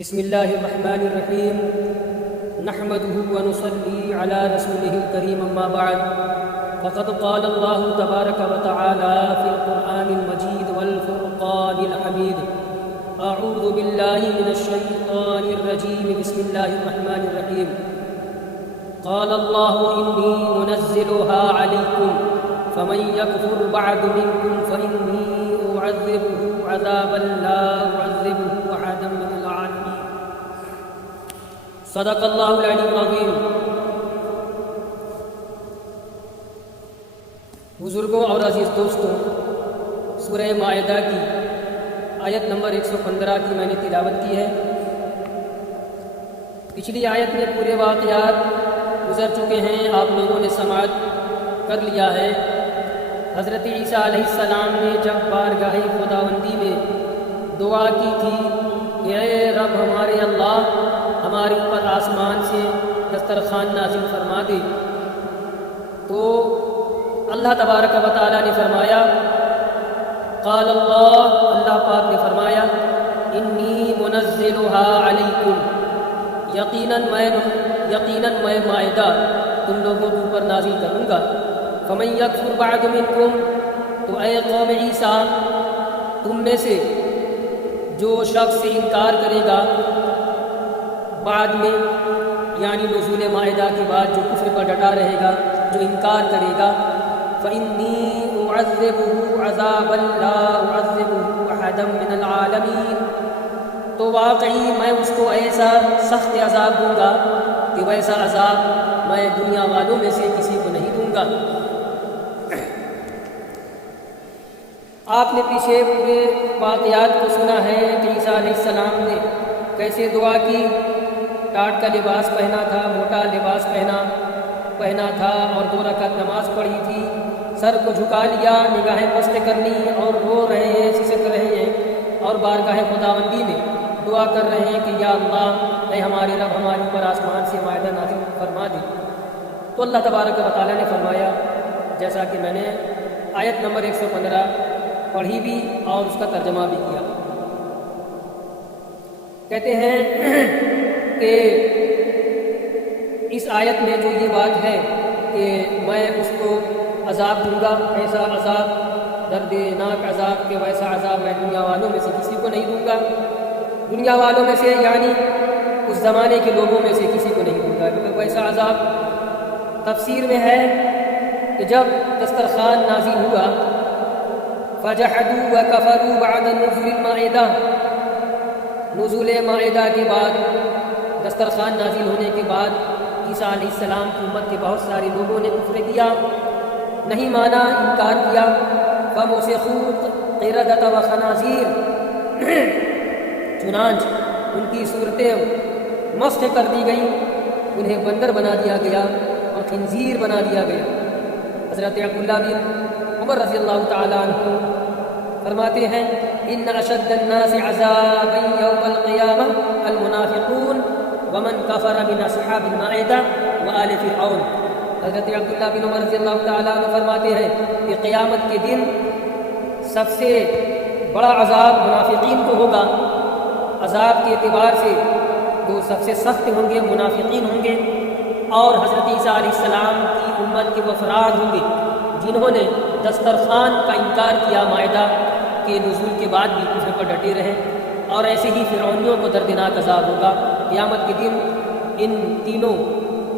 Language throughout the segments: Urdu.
بسم الله الرحمن الرحيم نحمده ونصلي على رسوله الكريم أما بعد فقد قال الله تبارك وتعالى في القرآن المجيد والفرقان الحميد أعوذ بالله من الشيطان الرجيم بسم الله الرحمن الرحيم قال الله إني منزلها عليكم فمن يكفر بعد منكم فإني أعذبه عذابا لا أعذبه أحدا من العالمين صدق اللہ العلی العظیم۔ بزرگوں اور عزیز دوستوں، سورہ مائدہ کی آیت نمبر 115 کی میں نے تلاوت کی ہے۔ پچھلی آیت میں پورے واقعات گزر چکے ہیں، آپ لوگوں نے سماعت کر لیا ہے۔ حضرت عیسیٰ علیہ السلام نے جب بارگاہ خداوندی میں دعا کی تھی کہ اے رب ہمارے اللہ، ہمارے اوپر آسمان سے دسترخوان نازل فرما دے، تو اللہ تبارک و تعالیٰ نے فرمایا، قال اللہ پاک نے فرمایا، انی منزلها علیکم، یقیناً میں مائدہ تم لوگوں کے اوپر نازل کروں گا۔ فمن یکفر بعد منکم، تو اے قوم عیسیٰ، تم میں سے جو شخص انکار کرے گا بعد میں، یعنی نزول مائدہ کے بعد جو کفر پر ڈٹا رہے گا، جو انکار کرے گا، فإنی أعذبه عذابا لا أعذبه أحدا من العالمین، تو واقعی میں اس کو ایسا سخت عذاب دوں گا کہ ویسا عذاب میں دنیا والوں میں سے کسی کو نہیں دوں گا۔ آپ نے پیچھے پورے واقعات کو سنا ہے کہ عیسیٰ علیہ السلام نے کیسے دعا کی، ٹاٹ کا لباس پہنا تھا، موٹا لباس پہنا تھا، اور 2 رکعت نماز پڑھی تھی، سر کو جھکا لیا، نگاہیں پست کر لی، اور رو رہے ہیں، سسک رہے ہیں، اور بارگاہ خداوندی میں دعا کر رہے ہیں کہ یا اللہ، اے ہمارے رب، ہمارے اوپر آسمان سے مائدہ نازل فرما دے۔ تو اللہ تبارک و تعالیٰ نے فرمایا، جیسا کہ میں نے آیت نمبر 115 پڑھی بھی اور اس کا ترجمہ بھی کیا۔ کہتے ہیں کہ اس آیت میں جو یہ بات ہے کہ میں اس کو عذاب دوں گا، ایسا عذاب، دردناک عذاب کہ ویسا عذاب میں دنیا والوں میں سے کسی کو نہیں دوں گا، دنیا والوں میں سے یعنی اس زمانے کے لوگوں میں سے کسی کو نہیں دوں گا، کیونکہ ویسا عذاب تفسیر میں ہے کہ جب دسترخوان نازل ہوا، فَجَحَدُوا وَكَفَرُوا بَعْدَ نُزُولِ الْمَائِدَةِ، نزول مائدہ کے بعد، دسترخوان نازل ہونے کے بعد عیسیٰ علیہ السلام کی امت کے بہت سارے لوگوں نے کفر کیا، نہیں مانا، انکار کیا۔ فَمُسِخُوا قِرَدَةَ وَخَنَازِيرَ، چنانچہ ان کی صورتیں مسخ کر دی گئیں، انہیں بندر بنا دیا گیا اور خنزیر بنا دیا گیا۔ حضرت عبداللہ بن عمر رضی اللہ تعالیٰ عنہ فرماتے ہیں، ان اشد الناس عذابا یوم القیامہ المنافقون ومن کفر من اصحاب المائدہ وآل فرعون۔ حضرت عبداللہ بن عمر رضی اللہ تعالیٰ عنہ فرماتے ہیں کہ قیامت کے دن سب سے بڑا عذاب منافقین کو ہوگا، عذاب کے اعتبار سے جو سب سے سخت ہوں گے منافقین ہوں گے، اور حضرت عیسیٰ علیہ السلام کی امت کے وہ افراد ہوں گے جنہوں نے دسترخوان کا انکار کیا مائدہ کے نزول کے بعد بھی کفر پر ڈٹے رہے، اور ایسے ہی فرعونیوں کو دردناک عذاب ہوگا۔ قیامت کے دن ان تینوں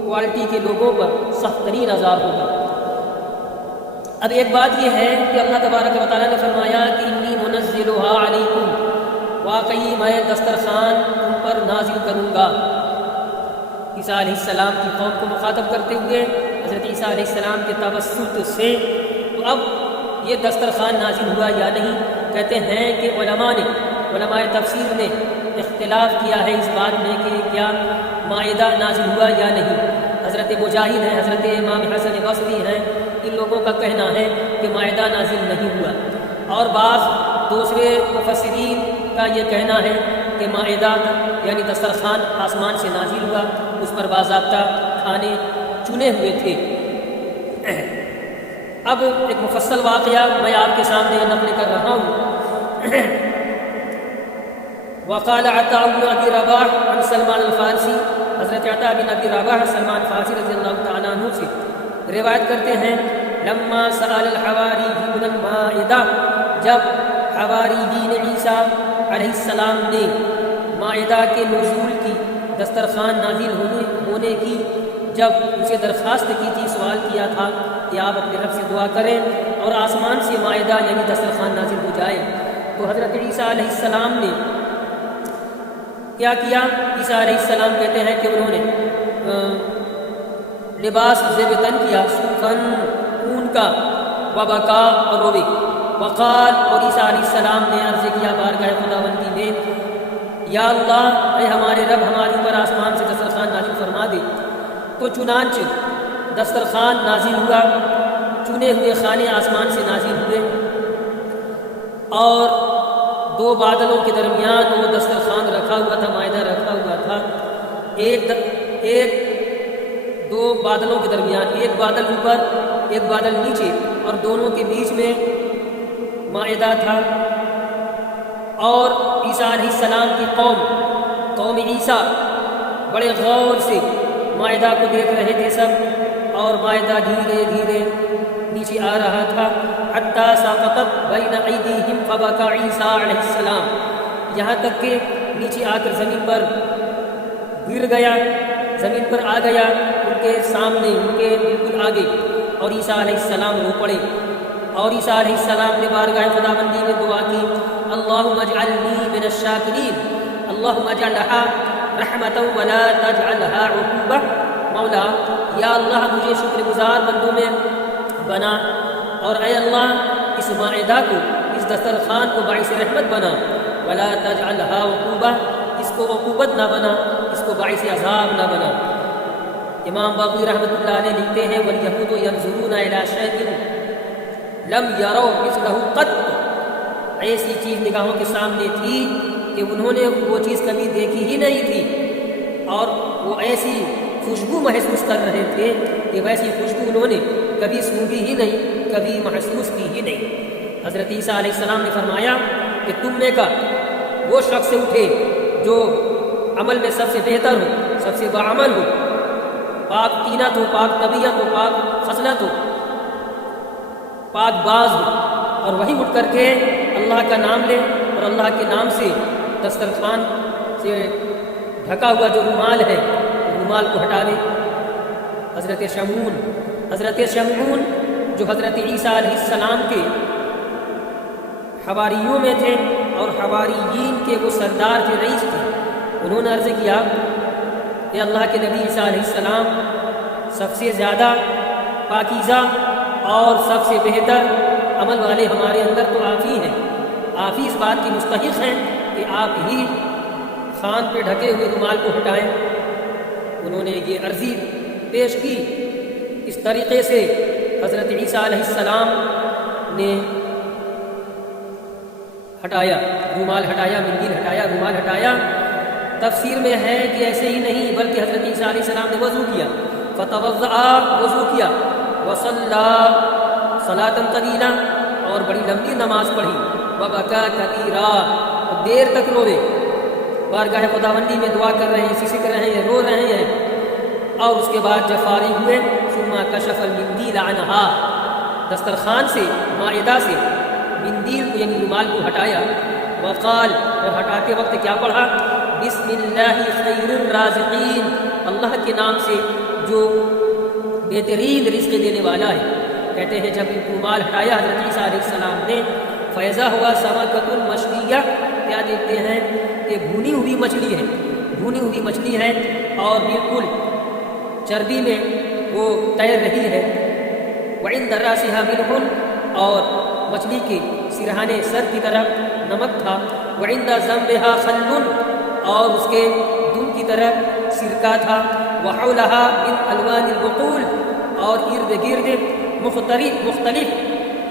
کوالٹی کے لوگوں پر سخت ترین عذاب ہوگا۔ اب ایک بات یہ ہے کہ اللہ تبارک و تعالیٰ نے فرمایا کہ انی منزلها علیکم، واقعی میں دسترخوان تم پر نازل کروں گا، عیسیٰ علیہ السلام کی قوم کو مخاطب کرتے ہوئے حضرت عیسیٰ علیہ السلام کے توسط سے۔ تو اب یہ دسترخوان نازل ہوا یا نہیں؟ کہتے ہیں کہ علماء تفسیر نے اختلاف کیا ہے اس بات میں کہ کیا مائدہ نازل ہوا یا نہیں۔ حضرت مجاہد ہیں، حضرت امام حسن بصری ہیں، ان لوگوں کا کہنا ہے کہ مائدہ نازل نہیں ہوا، اور بعض دوسرے مفسرین کا یہ کہنا ہے کہ مائدہ یعنی دسترخوان آسمان سے نازل ہوا، اس پر باضابطہ کھانے چنے ہوئے تھے۔ اب ایک مفصل واقعہ میں آپ کے سامنے نقل کر رہا ہوں۔ وقال عطاء بن ابی رباح عن سلمان الفارسی، حضرت عطاء بن ابی رباح سلمان فارسی رضی اللہ تعالیٰ عنہ سے روایت کرتے ہیں، لما سأل الحواریون المائدہ، جب حواریین عیسیٰ علیہ السلام نے مائدہ کے نزول کی، دسترخوان نازل ہونے کی جب اسے درخواست کی تھی، سوال کیا تھا کہ آپ اپنے رب سے دعا کریں اور آسمان سے مائدہ یعنی دسترخوان نازل ہو جائے، تو حضرت عیسیٰ علیہ السلام نے کیا کیا؟ عیسیٰ علیہ السلام کہتے ہیں کہ انہوں نے لباس زیب تن کیا، صوفاً اون کا، وبکا اور روے، وقال اور عیسیٰ علیہ السلام نے عرض کیا بارگاہ خداوندی میں، یا اللہ اے ہمارے رب ہمارے اوپر آسمان سے دسترخوان نازل فرما دے، تو چنانچہ دسترخوان نازل ہوا، چنے ہوئے کھانے آسمان سے نازل ہوئے، اور دو بادلوں کے درمیان وہ دسترخوان رکھا ہوا تھا، مائدہ رکھا ہوا تھا، دو بادلوں کے درمیان، ایک بادل اوپر ایک بادل نیچے، اور دونوں کے بیچ میں مائدہ تھا۔ اور عیسیٰ علیہ السلام کی قوم عیسیٰ بڑے غور سے مائدہ کو دیکھ رہے تھے سب، اور مائدہ دھیرے دھیرے نیچے آ رہا تھا، حتیٰ سقطت بین ایدیہم فبکا عیسیٰ علیہ السلام، یہاں تک کہ نیچے آ کر زمین پر گر گیا، زمین پر آ گیا، ان کے سامنے، ان کے بالکل آگے، اور عیسیٰ علیہ السلام رو پڑے، اور عیسیٰ علیہ السلام نے بارگاہ خداوندی میں دعا کی، اللہم اجعلنی من الشاکرین، اللہم اجعلہا رحمتا ولا تجعلہا عقوبہ، مولا یا اللہ مجھے شکر گزار بندوں میں بنا، اور اے اللہ اس مائدہ کو، اس دسترخوان کو باعث رحمت بنا، ولا تجعلہا عقوبہ، اس کو عقوبت نہ بنا، اس کو باعث عذاب نہ بنا۔ امام باقری رحمۃ اللہ علیہ لکھتے ہیں، وَالْيَهُودُ يَنْظُرُونَ إِلَىٰ شَيْءٍ لَمْ يَرَوْا مِثْلَهُ قَطْ، ایسی چیز نگاہوں کے سامنے تھی کہ انہوں نے وہ چیز کبھی دیکھی ہی نہیں تھی، اور وہ ایسی خوشبو محسوس کر رہے تھے کہ ویسی خوشبو انہوں نے کبھی سونگھی ہی نہیں، کبھی محسوس کی ہی نہیں۔ حضرت عیسیٰ علیہ السلام نے فرمایا کہ تم میں کا وہ شخص اٹھے جو عمل میں سب سے بہتر ہو، سب سے باعمل ہو، پاک طینت ہو، پاک طبیعت ہو، پاک خصلت ہو، پاک باز ہو، اور وہی اٹھ کر کے اللہ کا نام لے، اور اللہ کے نام سے دسترخوان سے ڈھکا ہوا جو رومال ہے، رومال کو ہٹا دے۔ حضرت شمعون جو حضرت عیسیٰ علیہ السلام کے حواریوں میں تھے اور حواریین کے وہ سردار تھے، رئیس تھے، انہوں نے عرض کیا کہ اللہ کے نبی عیسیٰ علیہ السلام سب سے زیادہ پاکیزہ اور سب سے بہتر عمل والے ہمارے اندر تو آپ ہی ہیں، آپ ہی اس بات کی مستحق ہیں کہ آپ ہی خان پہ ڈھکے ہوئے رومال کو ہٹائیں۔ انہوں نے یہ عرضی پیش کی، اس طریقے سے حضرت عیسیٰ علیہ السلام نے ہٹایا، رومال ہٹایا، مندیل ہٹایا، رومال ہٹایا۔ تفسیر میں ہے کہ ایسے ہی نہیں بلکہ حضرت عیسیٰ علیہ السلام نے وضو کیا، فتوضأ، وضو کیا، وصلی صلاۃ طویلہ، اور بڑی لمبی نماز پڑھی، وبکا کثیرا، دیر تک روئے، بارگاہ خداوندی میں دعا کر رہے ہیں، سسک رہے ہیں، رو رہے ہیں، اور اس کے بعد جب فارغ ہوئے، ثم کشف المندیل عنہا، دسترخوان سے، مائدہ سے مندیل کو یعنی رومال کو ہٹایا، وقال، اور ہٹاتے وقت کیا پڑھا؟ بسم اللہ خیر الرازقین، اللہ کے نام سے جو بہترین رزق دینے والا ہے۔ کہتے ہیں جب رومال ہٹایا حضرت عیسیٰ علیہ السلام نے، فیضا ہوا سمکۃ مشویہ، کیا دیکھتے ہیں کہ بھونی ہوئی مچھلی ہے، بھونی ہوئی مچھلی ہے، اور بالکل چربی میں وہ تیر رہی ہے، وعند راسها ملح، اور مچھلی کے سرہانے سر کی طرف نمک تھا، وعند ذنبها خل، اور اس کے دم کی طرف سرکہ تھا، وحولها من الوان البقول، اور ارد گرد مختلف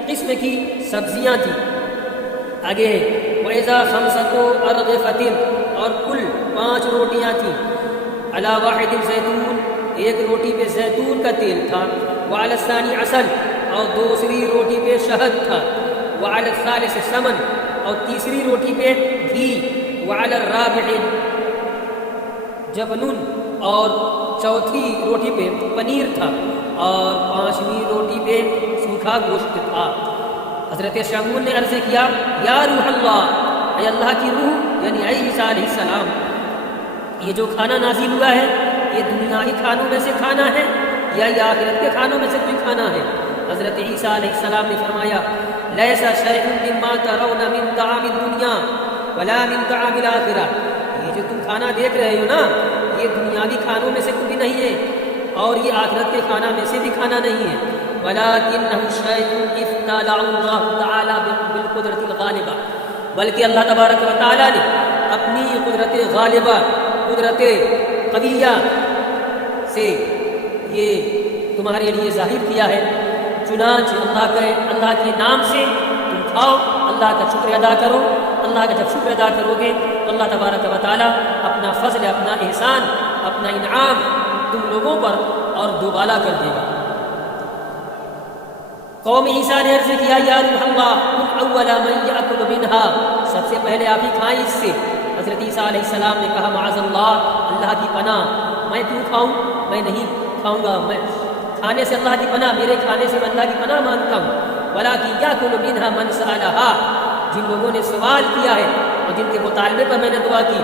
قسم کی سبزیاں تھیں۔ آگے وَإِذَا خَمْسَةُ أَرْغِفَةٍ، اور کل 5 روٹیاں تھیں، عَلَى وَاحِدٍ زیتون، ایک روٹی پہ زیتون کا تیل تھا، وعلی الثانی عسل، اور دوسری روٹی پہ شہد تھا، وعلی الثالث سمن، اور تیسری روٹی پہ گھی، وعلى الرابع جبن، اور چوتھی روٹی پہ پنیر تھا، اور پانچویں روٹی پہ سوکھا گوشت تھا۔ حضرت شمعون نے عرض کیا یا روح اللہ، اے اللہ کی روح یعنی عیسیٰ علیہ السلام، یہ جو کھانا نازل ہوا ہے یہ دنیاوی کھانوں میں سے کھانا ہے یا یہ آخرت کے کھانوں میں سے کوئی کھانا ہے؟ حضرت عیسیٰ علیہ السلام نے فرمایا لیس شیء مما ترون من طعام الدنیا ولا من طعام الآخرہ، یہ جو تم کھانا دیکھ رہے ہو نا یہ دنیاوی کھانوں میں سے کوئی نہیں ہے اور یہ آخرت کے کھانا میں سے بھی کھانا نہیں ہے، ولکنہ شیء افتعلہ اللہ تعالی بالقدرۃ الغالبہ، بلکہ اللہ تبارک و تعالی نے اپنی قدرت غالبہ، قدرت قویہ سے یہ تمہارے لیے ظاہر کیا ہے، چنانچہ اللہ کے نام سے تم کھاؤ، اللہ کا شکر ادا کرو، اللہ کا جب شکر ادا کرو گے تو اللہ تبارک و تعالیٰ اپنا فضل، اپنا احسان، اپنا انعام تم لوگوں پر اور دوبالا کر دے گا۔ قوم عیسیٰ نے عرض کیا یا روح اللہ کن اول من یأکل منہا، سب سے پہلے آپ ہی کھائیں اس سے۔ حضرت عیسیٰ علیہ السلام نے کہا معاذ اللہ، اللہ کی پناہ، میں کیوں کھاؤں؟ میں نہیں کھاؤں گا، میں کھانے سے اللہ کی پناہ، میرے کھانے سے میں اللہ کی پناہ مانگتا ہوں۔ ولکن یأکل منہا من سألہا، جن لوگوں نے سوال کیا ہے اور جن کے مطالبے پر میں نے دعا کی،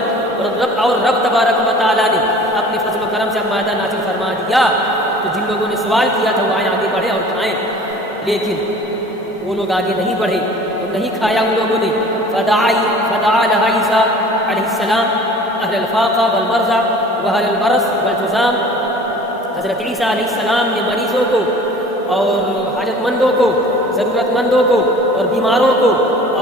اور رب تبارک و تعالیٰ نے اپنے فضل و کرم سے مائدہ نازل فرما دیا، تو جن لوگوں نے سوال کیا تھا وہ آگے بڑھے اور کھائیں، لیکن وہ لوگ آگے نہیں بڑھے اور نہیں کھایا ان لوگوں نے۔ فدعا لها عیسیٰ علیہ السلام اہل الفاقہ والمرضى واہل البرص والجذام، حضرت عیسیٰ علیہ السلام نے مریضوں کو اور حاجت مندوں کو، ضرورت مندوں کو اور بیماروں کو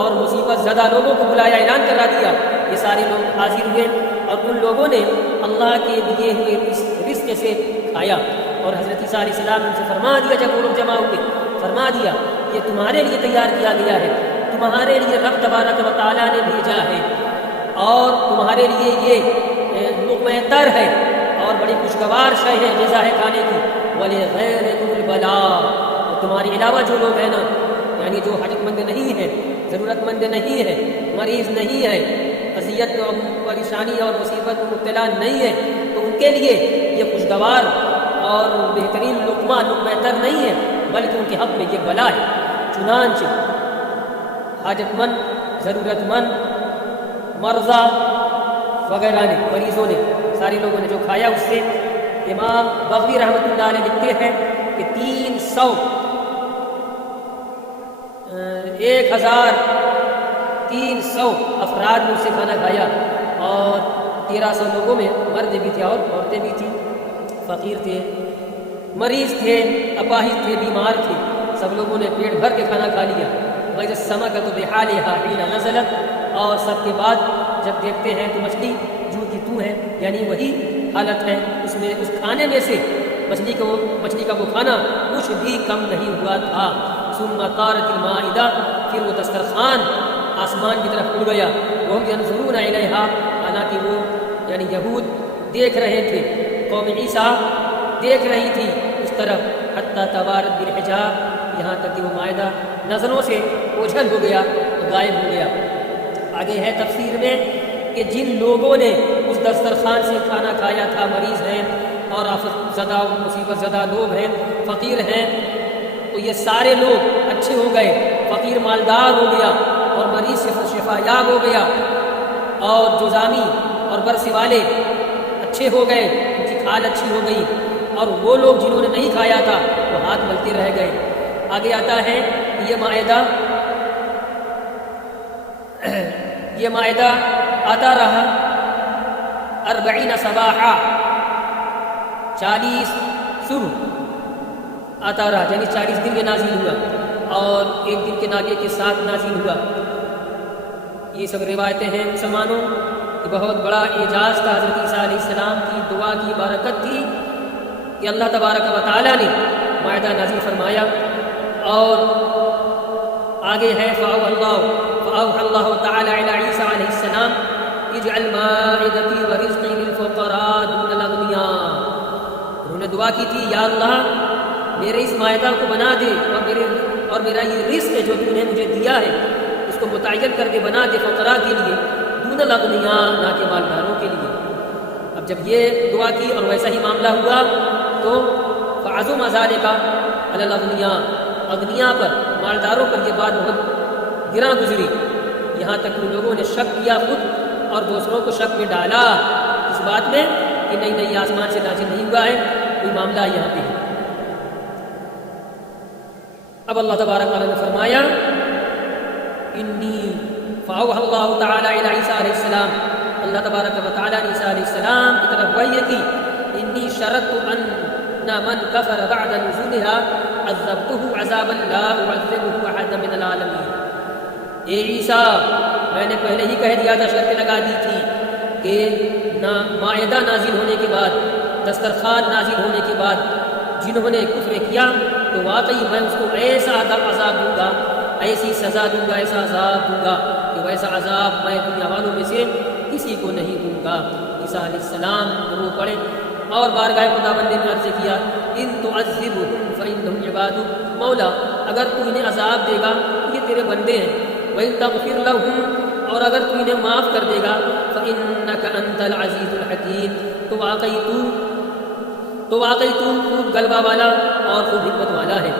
اور مصیبت زدہ لوگوں کو بلایا، اعلان کرا دیا، یہ سارے لوگ حاضر ہوئے اور ان لوگوں نے اللہ کے دیے ہوئے رزق سے کھایا، اور حضرت عیسیٰ علیہ السلام نے ان سے فرما دیا جب وہ لوگ جمع ہوئے، فرما دیا یہ تمہارے لیے تیار کیا گیا ہے، تمہارے لیے رب تبارک و تعالیٰ نے بھیجا ہے، اور تمہارے لیے یہ لقمہ تر ہے اور بڑی خوشگوار شے ہے، جزا ہے کھانے کی، وَلِغَيْرِكُمُ الْبَلَاءُ، اور تمہارے علاوہ جو لوگ ہیں نا، یعنی جو حاجت مند نہیں ہے، ضرورت مند نہیں ہے، مریض نہیں ہے، اذیت اور پریشانی اور مصیبت میں مبتلا نہیں ہے، تو ان کے لیے یہ خوشگوار اور بہترین لقمہ تر نہیں ہے، بلکہ ان کے حق میں یہ بلا ہے۔ چنانچہ حاجت مند، ضرورت مند، مرضى وغیرہ نے، مریضوں نے، سارے لوگوں نے جو کھایا اس سے، امام بغوی رحمۃ اللہ علیہ لکھتے ہیں کہ 1300 افراد نے اس سے کھانا کھایا، اور 1300 لوگوں میں مرد بھی تھے اور عورتیں بھی تھیں، فقیر تھے، مریض تھے، اپاہج تھے، بیمار تھے، سب لوگوں نے پیٹ بھر کے کھانا کھا لیا۔ وَإِذَا السَّمَكَةُ بِحَالِهَا حِينَ نَزَلَتْ، اور سب کے بعد جب دیکھتے ہیں تو مچھلی جو کی تو ہے، یعنی وہی حالت ہے، اس میں اس کھانے میں سے مچھلی کا وہ کھانا کچھ بھی کم نہیں ہوا تھا۔ ثُمَّ طَارَتِ الْمَائِدَةُ، پھر وہ دسترخوان آسمان کی طرف اڑ گیا، وَهُمْ يَنظُرُونَ إِلَيْهَا، حالانکہ وہ یعنی یہود دیکھ رہے تھے، قوم عیسیٰ دیکھ رہی تھی اس طرف، حتیٰ توارت بالحجاب، یہاں تک کہ وہ مائدہ نظروں سے اوجھل ہو گیا، غائب ہو گیا۔ آگے ہے تفسیر میں کہ جن لوگوں نے اس دسترخوان سے کھانا کھایا تھا، مریض ہیں اور آفت زدہ مصیبت زدہ لوگ ہیں، فقیر ہیں، تو یہ سارے لوگ اچھے ہو گئے، فقیر مالدار ہو گیا اور مریض سے شفا یاب ہو گیا، اور جزامی اور برس والے اچھے ہو گئے، ان کی کھال اچھی ہو گئی، اور وہ لوگ جنہوں نے نہیں کھایا تھا وہ ہاتھ ملتے رہ گئے۔ آگے آتا ہے یہ مائدہ آتا رہا 40 صباحا، 40 صبح آتا رہا، یعنی 40 دن میں نازل ہوا، اور ایک دن کے ناگے کے ساتھ نازل ہوا۔ یہ سب روایتیں ہیں مسلمانوں، کہ بہت بڑا اعجاز تھا، حضرت عیسیٰ علیہ السلام کی دعا کی برکت تھی کہ اللہ تبارک و تعالیٰ نے مائدہ نازل فرمایا۔ اور آگے ہے فأوحى اللہ تعالی علی عیسیٰ علیہ السلام اجعل مائدتی ورزقی للفقراء دون الاغنیاء، انہوں نے دعا کی تھی یا اللہ میرے اس مائدہ کو بنا دے، اور میرا یہ رزق جو تو نے مجھے دیا ہے اس کو متعین کر کے بنا دے فقراء کے لیے، دون الاغنیاء، نہ کہ مالداروں کے لیے۔ اب جب یہ دعا کی اور ویسا ہی معاملہ ہوا تو فعظم ذالک علی الاغنیاء، اغنیاء پر، مالداروں پر یہ بات بہت گراں گزری، یہاں تک کہ لوگوں نے شک کیا خود اور دوسروں کو شک میں ڈالا اس بات میں کہ نہیں نہیں آسمان سے نازل نہیں ہوا ہے، کوئی معاملہ یہاں پہ ہے۔ اب اللہ تبارک تعالیٰ نے فرمایا انی فاوحى اللہ تعالیٰ الی عیسیٰ علیہ السلام، اللہ تبارک و تعالیٰ نے عیسیٰ علیہ السلام کی طرف وحی کی انی شرطت ان من کفر بعد نزولها عذبته عذابا لا اعذبه احدا من العالمین۔ اے عیسیٰ، میں نے پہلے ہی کہہ دیا تھا، شرط لگا دی تھی کہ مائدہ نازل ہونے کے بعد، دسترخوان نازل ہونے کے بعد جنہوں نے کفر کیا تو واقعی میں اس کو ایسا عذاب دوں گا، ایسی سزا دوں گا، ایسا عذاب دوں گا کہ ویسا عذاب میں دنیا والوں میں سے کسی کو نہیں دوں گا۔ عیسیٰ علیہ السلام وہ پڑھے اور بارگاہ خداوند نے عرض کیا ان تعذبهم فانهم عبادک، مولا اگر تو انہیں عذاب دے گا یہ تیرے بندے ہیں، وان تغفر لهم، اور اگر تو انہیں معاف کر دے گا فانک انت العزیز الحکیم، تو واقعی تو خوب غلبہ والا اور خوب حکمت والا ہے۔